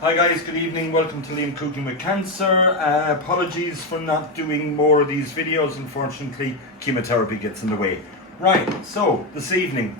Hi guys, good evening, welcome to Liam Cooking with Cancer. Apologies for not doing more of these videos, unfortunately chemotherapy gets in the way. Right, so this evening,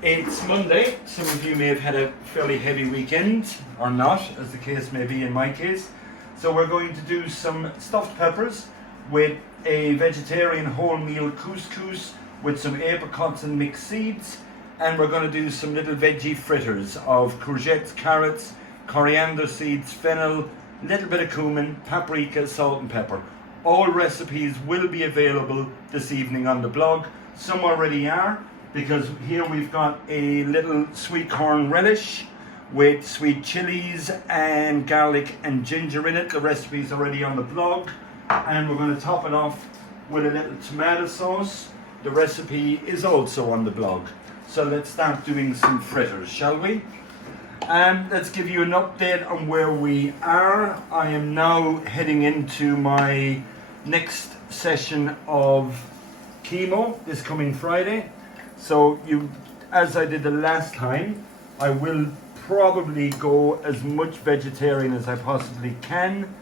it's Monday. Some of you may have had a fairly heavy weekend, or not, as the case may be in my case. So we're going to do some stuffed peppers with a vegetarian wholemeal couscous with some apricots and mixed seeds. And we're going to do some little veggie fritters of courgettes, carrots, coriander seeds, fennel, little bit of cumin, paprika, salt and pepper. All recipes will be available this evening on the blog. Some already are, because here we've got a little sweet corn relish with sweet chilies and garlic and ginger in it. The recipe's already on the blog. And we're going to top it off with a little tomato sauce. The recipe is also on the blog. So let's start doing some fritters, shall we? Let's give you an update on where we are. I am now heading into my next session of chemo this coming Friday. So as I did the last time, I will probably go as much vegetarian as I possibly can,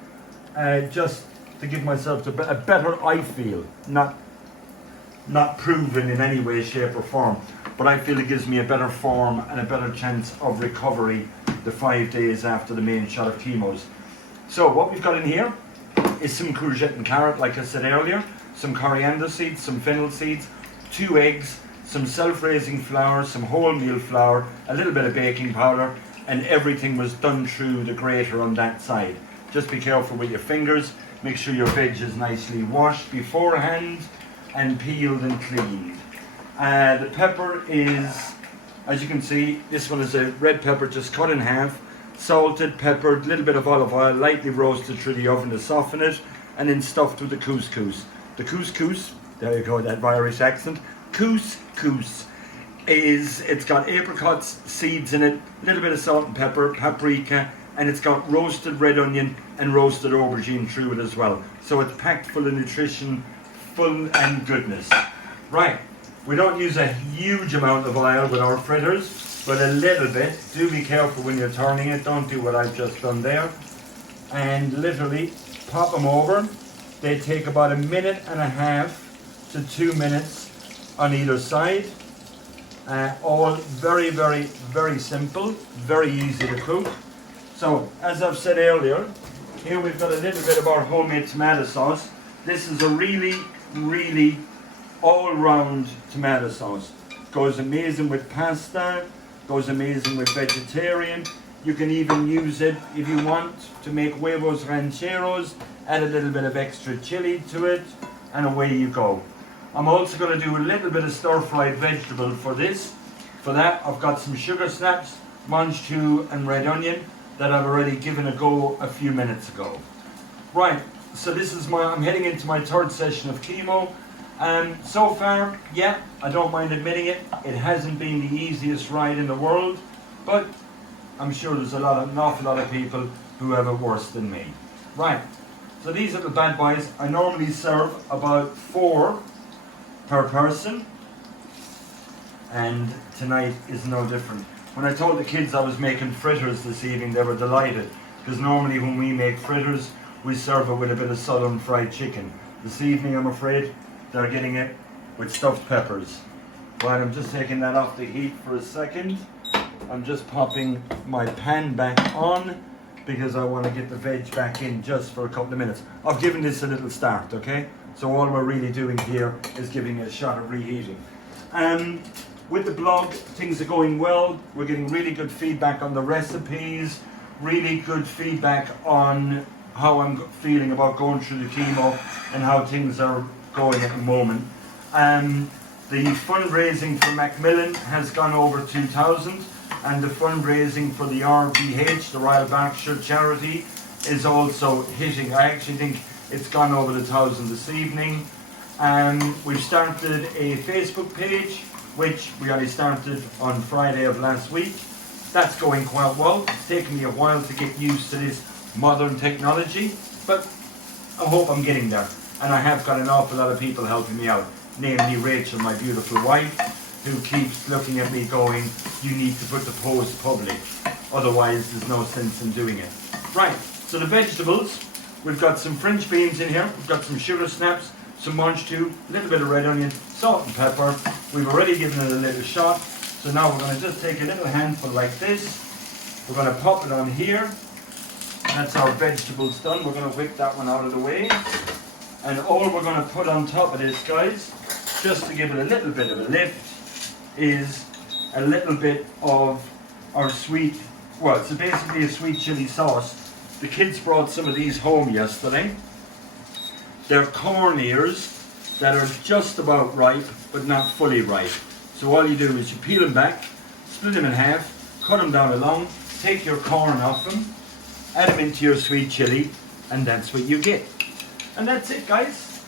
just to give myself a better I feel, not proven in any way, shape or form, but I feel it gives me a better form and a better chance of recovery the 5 days after the main shot of chemos. So what we've got in here is some courgette and carrot, like I said earlier, some coriander seeds, some fennel seeds, 2 eggs, some self-raising flour, some wholemeal flour, a little bit of baking powder, and everything was done through the grater on that side. Just be careful with your fingers. Make sure your veg is nicely washed beforehand and peeled and cleaned. The pepper is, as you can see, this one is a red pepper just cut in half, salted, peppered, a little bit of olive oil, lightly roasted through the oven to soften it, and then stuffed with the couscous. The couscous, there you go, that Irish accent, couscous it's got apricots, seeds in it, a little bit of salt and pepper, paprika, and it's got roasted red onion and roasted aubergine through it as well. So it's packed full of nutrition, full and goodness. Right, we don't use a huge amount of oil with our fritters, but a little bit. Do be careful when you're turning it, don't do what I've just done there. And literally pop them over. They take about 1.5 minutes to 2 minutes on either side. All very, very, very simple, very easy to cook. So, as I've said earlier, here we've got a little bit of our homemade tomato sauce. This is a really, really all-round tomato sauce. Goes amazing with pasta, goes amazing with vegetarian. You can even use it, if you want, to make huevos rancheros, add a little bit of extra chili to it, and away you go. I'm also going to do a little bit of stir-fried vegetable for this. For that, I've got some sugar snaps, mange tout, and red onion that I've already given a go a few minutes ago. Right, so this is I'm heading into my 3rd session of chemo. So far, yeah, I don't mind admitting it, it hasn't been the easiest ride in the world, but I'm sure there's an awful lot of people who have it worse than me. Right, so these little bad boys, I normally serve about 4 per person, and tonight is no different. When I told the kids I was making fritters this evening, they were delighted, because normally when we make fritters, we serve it with a bit of southern fried chicken. This evening, I'm afraid, they're getting it with stuffed peppers. Right, I'm just taking that off the heat for a second. I'm just popping my pan back on, because I want to get the veg back in just for a couple of minutes. I've given this a little start, okay? So all we're really doing here is giving it a shot of reheating. With the blog, things are going well. We're getting really good feedback on the recipes, really good feedback on how I'm feeling about going through the chemo and how things are going at the moment. The fundraising for Macmillan has gone over 2,000, and the fundraising for the RBH, the Royal Berkshire Charity, is also hitting. I actually think it's gone over the 1,000 this evening. We've started a Facebook page, which we only started on Friday of last week. That's going quite well. It's taken me a while to get used to this modern technology, but I hope I'm getting there. And I have got an awful lot of people helping me out, namely Rachel, my beautiful wife, who keeps looking at me going, you need to put the post public. otherwise there's no sense in doing it. Right, so the vegetables, we've got some French beans in here, we've got some sugar snaps, some mange tout, a little bit of red onion, salt and pepper. We've already given it a little shot, so now we're going to just take a little handful like this. We're going to pop it on here. That's our vegetables done. We're going to whip that one out of the way. And all we're going to put on top of this, guys, just to give it a little bit of a lift, is a little bit of our sweet, well, it's basically a sweet chili sauce. The kids brought some of these home yesterday. They're corn ears that are just about ripe, but not fully ripe. So all you do is you peel them back, split them in half, cut them down along, take your corn off them, add them into your sweet chili, and that's what you get. And that's it, guys.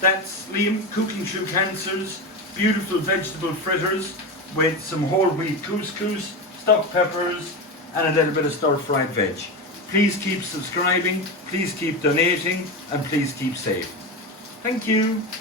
That's Liam cooking through cancer's beautiful vegetable fritters with some whole wheat couscous, stuffed peppers, and a little bit of stir-fried veg. Please keep subscribing, please keep donating, and please keep safe. Thank you.